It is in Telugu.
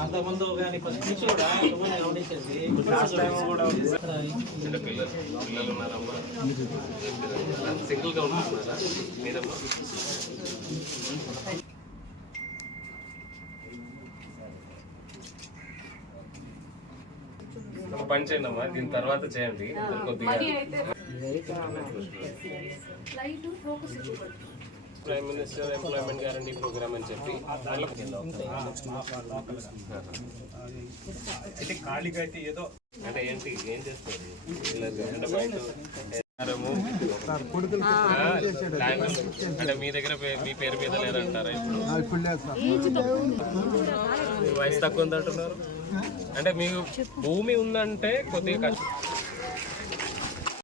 అంతకుముందు కానీ ఫస్ట్ నుంచి కూడా సుమన్ గమనించేది. చిన్న పిల్లలు పిల్లలు ఉన్నారమ్మా. సింగిల్గా ఉంటున్నారా మీరమ్మా. ఒక పని చేయండి అమ్మా దీని తర్వాత చేయండి. కొద్దిగా లైట్ ఫోకస్ ఇవ్వబడుతుంది prime minister employment guarantee programme అని చెప్పి ఖాళీగా అయితే ఏదో అంటే ఏంటి ఏం చేస్తారు? పిల్లలు అంటే మీ దగ్గర పే- మీ పేరు మీద లేదంటారా ఇప్పుడు? మీ వయసు తక్కువ ఉందంటున్నారు? అంటే మీకు భూమి ఉందంటే కొద్దిగా కష్టం.